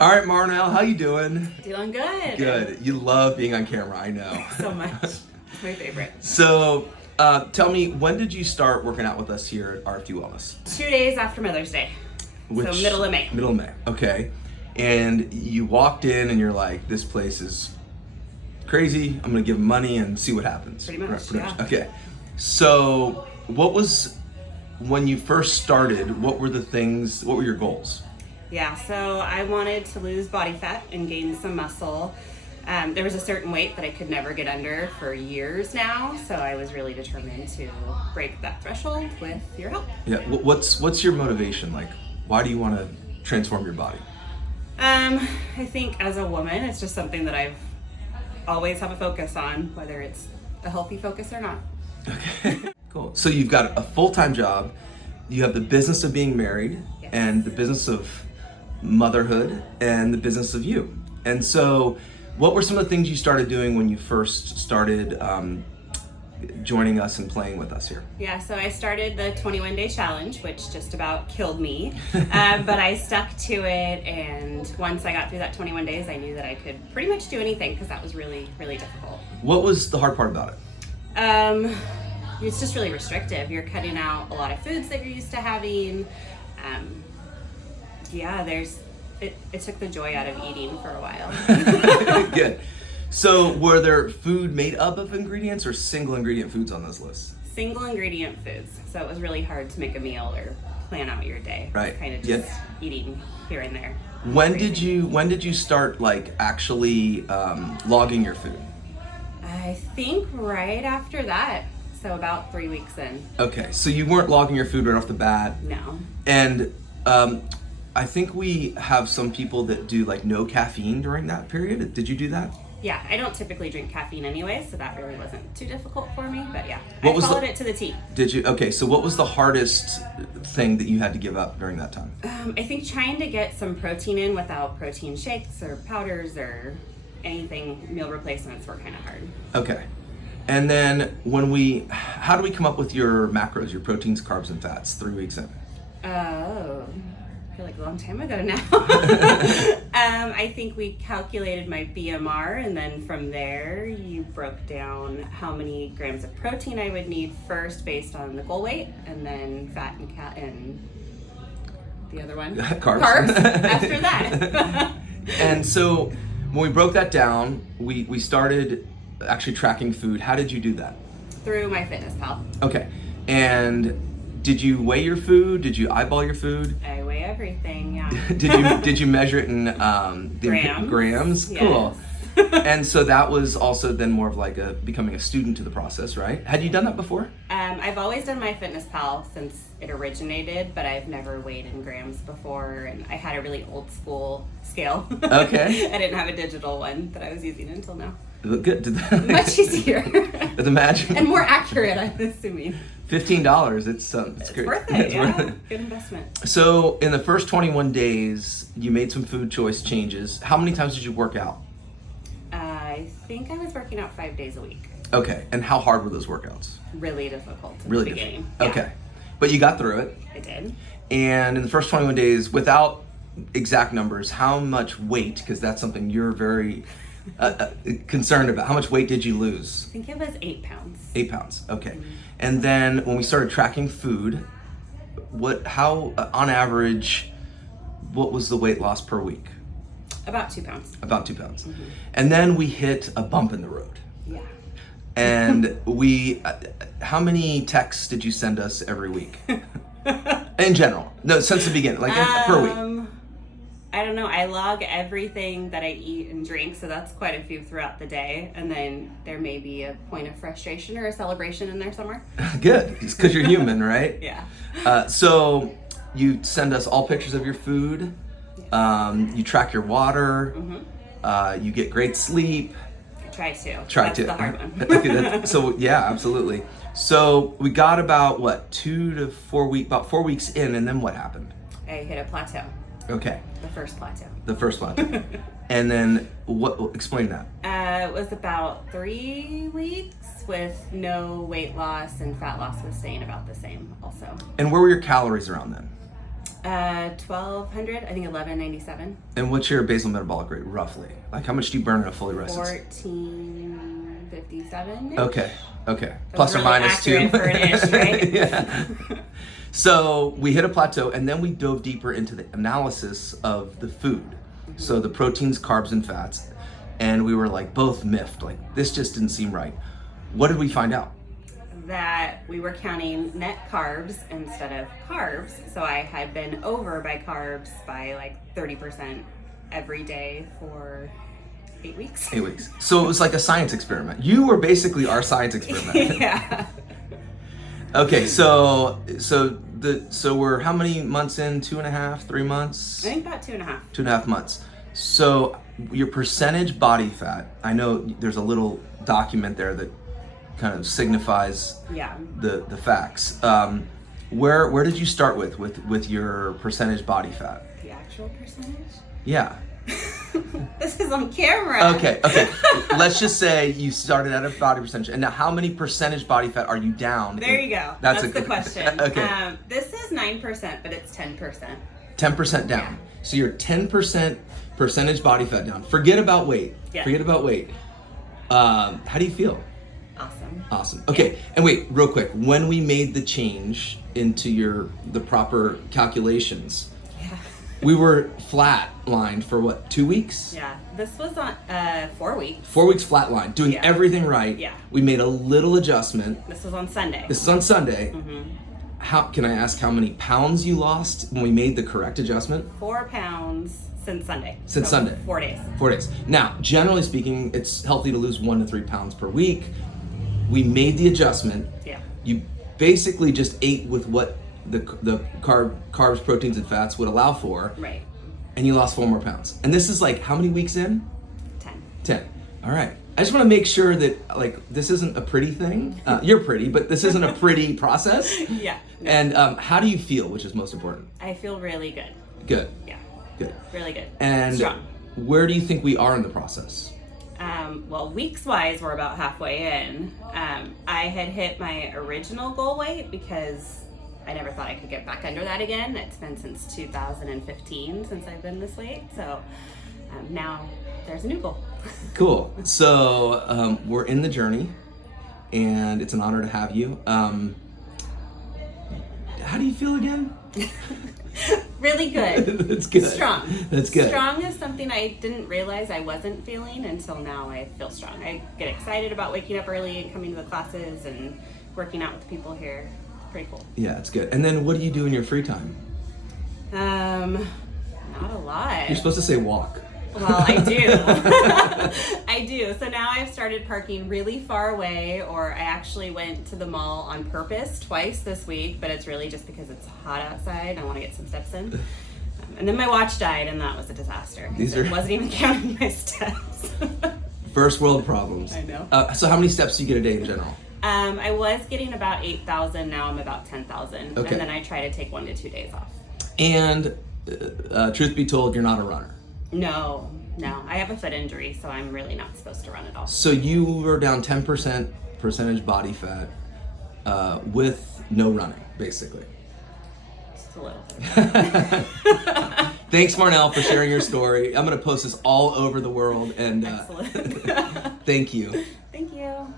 All right, Marnell, how you doing? Doing good. Good. You love being on camera, I know. So much. It's my favorite. So, tell me, when did you start working out with us here at RFD Wellness? 2 days after Mother's Day. So middle of May. Middle of May, okay. And you walked in and you're like, this place is crazy. I'm gonna give them money and see what happens. Pretty much, Right, okay. So, when you first started, what were your goals? Yeah, so I wanted to lose body fat and gain some muscle. There was a certain weight that I could never get under for years now, so I was really determined to break that threshold with your help. Yeah, what's your motivation? Like, why do you want to transform your body? I think as a woman, it's just something that I've always have a focus on, whether it's a healthy focus or not. Okay, cool. So you've got a full-time job, you have the business of being married, Yes. and the business of motherhood, and the business of you. And so, what were some of the things you started doing when you first started joining us and playing with us here? Yeah, so I started the 21-day challenge, which just about killed me, but I stuck to it, and once I got through that 21 days, I knew that I could pretty much do anything because that was really, really difficult. What was the hard part about it? It's just really restrictive. You're cutting out a lot of foods that you're used to having. It took the joy out of eating for a while. Good. So, were there food made up of ingredients or single ingredient foods on this list? Single ingredient foods, so it was really hard to make a meal or plan out your day. Right. Kind of just eating here and there. When did you start like actually logging your food? I think right after that, so about 3 weeks in. Okay, so you weren't logging your food right off the bat. No. And I think we have some people that do like no caffeine during that period. Did you do that? Yeah, I don't typically drink caffeine anyway, so that really wasn't too difficult for me, but yeah. What I was followed it to the T. Did you? Okay, so what was the hardest thing that you had to give up during that time? I think trying to get some protein in without protein shakes or powders or anything, meal replacements were kind of hard. Okay. And then how do we come up with your macros, your proteins, carbs, and fats 3 weeks in? Oh, I feel like a long time ago now. I think we calculated my BMR, and then from there you broke down how many grams of protein I would need first based on the goal weight, and then fat and the other one? Carbs. After that. And so when we broke that down, we started actually tracking food. How did you do that? Through MyFitnessPal. Okay. And did you weigh your food? Did you eyeball your food? I weigh everything, yeah. Did you measure it in grams? Yes. Cool. And so that was also then more of like becoming a student to the process, right? Had you done that before? I've always done MyFitnessPal since it originated, but I've never weighed in grams before, and I had a really old school scale. Okay. I didn't have a digital one that I was using until now. Good. Much easier. Imagine. And more accurate, I'm assuming. $15. It's great. Worth it, It's yeah. worth it. Good investment. So in the first 21 days, you made some food choice changes. How many times did you work out? I think I was working out 5 days a week. Okay. And how hard were those workouts? Really difficult in Really the beginning. difficult. Yeah, Okay. But you got through it. I did. And in the first 21 days, without exact numbers, how much weight, because that's something you're very concerned about, how much weight did you lose? I think it was 8 pounds. 8 pounds. Okay. And then when we started tracking food, on average, what was the weight loss per week? About 2 pounds. About 2 pounds. And then we hit a bump in the road. Yeah. And how many texts did you send us every week? In general. No, since the beginning, like per week. I don't know. I log everything that I eat and drink, so that's quite a few throughout the day. And then there may be a point of frustration or a celebration in there somewhere. Good. It's because you're human, right? Yeah. So you send us all pictures of your food. Yes. You track your water. You get great sleep. I try to. That's the hard one. Okay, so yeah, absolutely. So we got about 2 to 4 weeks, about 4 weeks in, and then what happened? I hit a plateau. Okay. The first plateau. The first plateau. And then explain that. It was about 3 weeks with no weight loss, and fat loss was staying about the same also. And where were your calories around then? 1,200, I think 1,197. And what's your basal metabolic rate, roughly? Like, how much do you burn in a fully rested? 1457. Okay. That's Plus or really minus 2. accurate for an ish, right? Yeah. So we hit a plateau, and then we dove deeper into the analysis of the food. Mm-hmm. So the proteins, carbs, and fats. And we were like both miffed. Like, this just didn't seem right. What did we find out? That we were counting net carbs instead of carbs. So I had been over by carbs by like 30% every day for 8 weeks. 8 weeks. So it was like a science experiment. You were basically our science experiment. Yeah. Okay, so we're how many months in? 2.5, 3 months? I think about 2.5. 2.5 months. So your percentage body fat, I know there's a little document there that kind of signifies Yeah. the facts. Where did you start with your percentage body fat? The actual percentage? Yeah. This is on camera. Okay. Let's just say you started at a body percentage, and now how many percentage body fat are you down? There you go. That's the question. Okay. This is 9%, but it's 10%. 10% down. So you're 10% percentage body fat down. Forget about weight. Yeah. Forget about weight. How do you feel? Awesome. Okay, and wait, real quick. When we made the change into the proper calculations, Yeah. we were flat lined for what, 2 weeks? Yeah. This was on 4 weeks. 4 weeks flat line, doing Yeah. everything right. Yeah. We made a little adjustment. This was on Sunday. This is on Sunday. Mm-hmm. How can I ask how many pounds you lost when we made the correct adjustment? 4 pounds since Sunday. Since Sunday. 4 days. 4 days. Now, generally speaking, it's healthy to lose 1 to 3 pounds per week. We made the adjustment. Yeah. You basically just ate with what the carbs, proteins, and fats would allow for, Right. and you lost 4 more pounds. And this is like how many weeks in? 10. 10. All right. I just want to make sure that like this isn't a pretty thing. You're pretty, but this isn't a pretty process. Yeah. And how do you feel, which is most important? I feel really good. Good. Yeah. Good. Really good. And strong. where do you think we are in the process? Well, weeks wise, we're about halfway in. I had hit my original goal weight because I never thought I could get back under that again. It's been since 2015 since I've been this weight. So now there's a new goal. Cool. So we're in the journey, and it's an honor to have you. How do you feel again? Really good. That's good. Strong. That's good. Strong is something I didn't realize I wasn't feeling until now. I feel strong. I get excited about waking up early and coming to the classes and working out with the people here. It's pretty cool. Yeah, it's good. And then what do you do in your free time? Not a lot. You're supposed to say walk. Well, I do. I do. So now I've started parking really far away, or I actually went to the mall on purpose twice this week, but it's really just because it's hot outside. I want to get some steps in. And then my watch died, and that was a disaster. It wasn't even counting my steps. First world problems. I know. So how many steps do you get a day in general? I was getting about 8,000. Now I'm about 10,000. Okay. And then I try to take 1 to 2 days off. And truth be told, you're not a runner. No. I have a foot injury, so I'm really not supposed to run at all. So you were down 10% percentage body fat with no running, basically. Just a little bit. Thanks, Marnell, for sharing your story. I'm going to post this all over the world. And Excellent. thank you. Thank you.